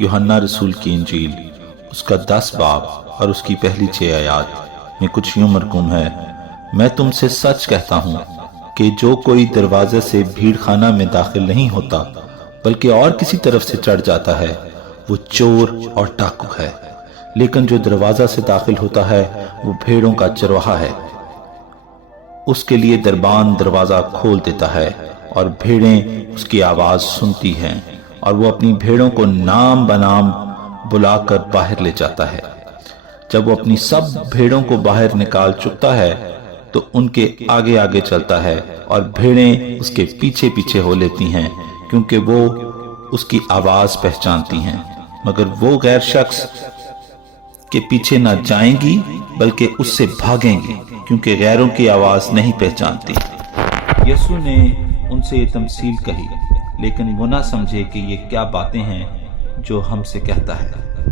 यूहन्ना रसूल की इंजील उसका 10 बाब और उसकी पहली 6 आयात में कुछ यूं मरकूम है, मैं तुमसे सच कहता हूं कि जो कोई दरवाजे से भीड़ खाना में दाखिल नहीं होता बल्कि और किसी तरफ से चढ़ जाता है, वो चोर और डाकू है। लेकिन जो दरवाजा से दाखिल होता है वो भेड़ों का चरवाहा है। उसके लिए दरबान दरवाजा खोल देता है और भेड़ें उसकी आवाज सुनती हैं और वो अपनी भेड़ों को नाम बनाम बुलाकर बाहर ले जाता है। जब वो अपनी सब भेड़ों को बाहर निकाल चुकता है तो उनके आगे आगे चलता है और भेड़ें उसके पीछे पीछे हो लेती हैं, क्योंकि वो उसकी आवाज पहचानती हैं। मगर वो गैर शख्स के पीछे ना जाएंगी बल्कि उससे भागेंगी, क्योंकि गैरों की आवाज नहीं पहचानती। यीशु ने उनसे ये तमसील कही, लेकिन वो ना समझे कि ये क्या बातें हैं जो हमसे कहता है।